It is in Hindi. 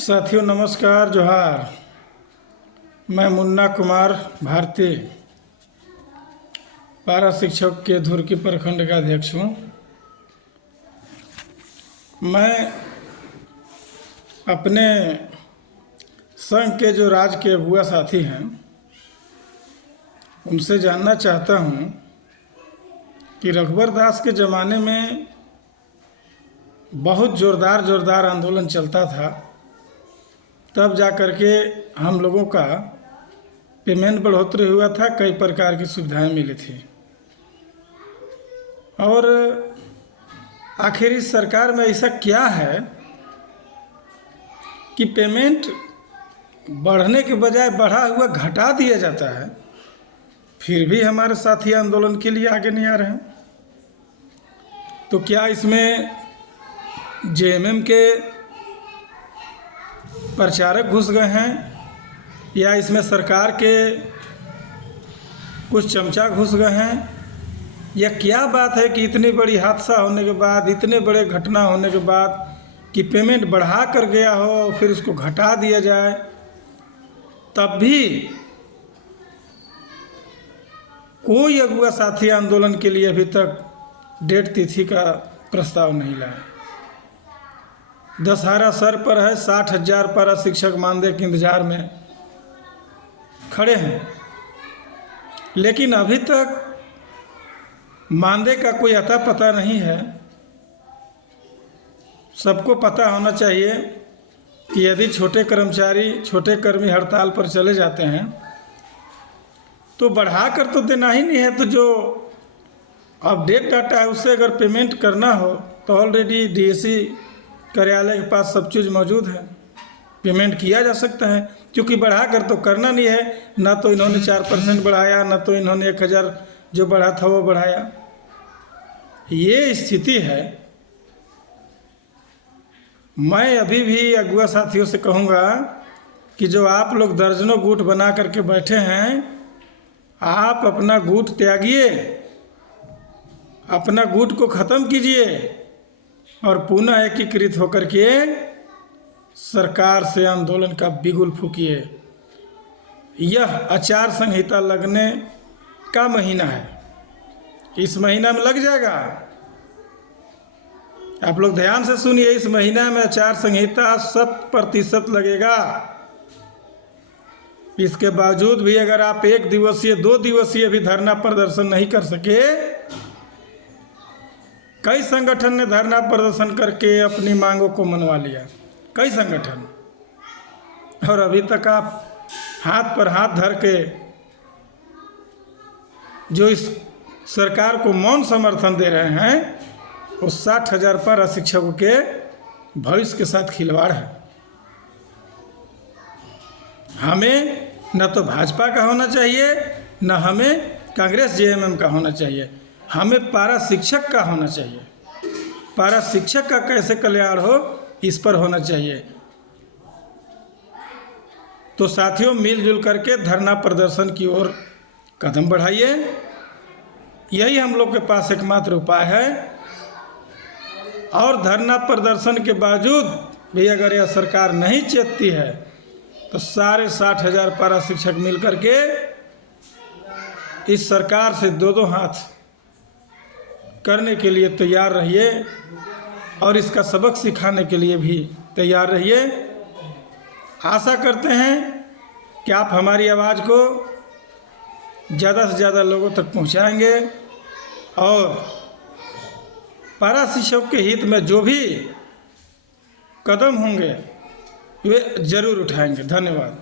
साथियों नमस्कार जोहार। मैं मुन्ना कुमार भारती पारा शिक्षक के धुरकी प्रखंड का अध्यक्ष हूँ। मैं अपने संघ के जो राज्य के अगुआ साथी हैं उनसे जानना चाहता हूँ कि रघुवर दास के ज़माने में बहुत ज़ोरदार आंदोलन चलता था, तब जा कर के हम लोगों का पेमेंट बढ़ोतरी हुआ था, कई प्रकार की सुविधाएं मिली थी। और आखिर इस सरकार में ऐसा क्या है कि पेमेंट बढ़ने के बजाय बढ़ा हुआ घटा दिया जाता है, फिर भी हमारे साथी आंदोलन के लिए आगे नहीं आ रहे हैं। तो क्या इसमें जेएमएम के प्रचारक घुस गए हैं या इसमें सरकार के कुछ चमचा घुस गए हैं, या क्या बात है कि इतनी बड़ी हादसा होने के बाद, इतने बड़े घटना होने के बाद कि पेमेंट बढ़ा कर गया हो और फिर उसको घटा दिया जाए, तब भी कोई अगुआ साथी आंदोलन के लिए अभी तक डेट तिथि का प्रस्ताव नहीं लाया। दशहरा सर पर है, 60,000 पारा शिक्षक मानदेय के इंतजार में खड़े हैं, लेकिन अभी तक मानदेय का कोई अता पता नहीं है। सबको पता होना चाहिए कि यदि छोटे कर्मी हड़ताल पर चले जाते हैं तो बढ़ा कर तो देना ही नहीं है, तो जो अपडेट डाटा है उससे अगर पेमेंट करना हो तो ऑलरेडी डीएसी कार्यालय के पास सब चीज़ मौजूद है, पेमेंट किया जा सकता है। क्योंकि बढ़ा कर तो करना नहीं है, ना तो इन्होंने 4% बढ़ाया, ना तो इन्होंने 1,000 जो बढ़ा था वो बढ़ाया। ये स्थिति है। मैं अभी भी अगुआ साथियों से कहूँगा कि जो आप लोग दर्जनों गुट बना करके बैठे हैं, आप अपना गुट त्यागिए, अपना गुट को ख़त्म कीजिए और पुनः एकीकृत होकर के सरकार से आंदोलन का बिगुल फूकिए। यह आचार संहिता लगने का महीना है, इस महीना में लग जाएगा। आप लोग ध्यान से सुनिए, इस महीना में आचार संहिता 100% लगेगा। इसके बावजूद भी अगर आप 1 दिवसीय 2 दिवसीय भी धरना प्रदर्शन नहीं कर सके, कई संगठन ने धरना प्रदर्शन करके अपनी मांगों को मनवा लिया, कई संगठन, और अभी तक आप हाथ पर हाथ धर के जो इस सरकार को मौन समर्थन दे रहे हैं, वो 60,000 पारा शिक्षकों के भविष्य के साथ खिलवाड़ है। हमें न तो भाजपा का होना चाहिए, न हमें कांग्रेस जेएमएम का होना चाहिए, हमें पारा शिक्षक का होना चाहिए। पारा शिक्षक का कैसे कल्याण हो, इस पर होना चाहिए। तो साथियों, मिलजुल करके धरना प्रदर्शन की ओर कदम बढ़ाइए, यही हम लोग के पास एकमात्र उपाय है। और धरना प्रदर्शन के बावजूद भी अगर यह सरकार नहीं चेतती है तो सारे 60,000 पारा शिक्षक मिल करके इस सरकार से 2-2 हाथ करने के लिए तैयार रहिए और इसका सबक सिखाने के लिए भी तैयार रहिए। आशा करते हैं कि आप हमारी आवाज़ को ज़्यादा से ज़्यादा लोगों तक पहुंचाएंगे और पारा शिक्षक के हित में जो भी कदम होंगे वे ज़रूर उठाएंगे। धन्यवाद।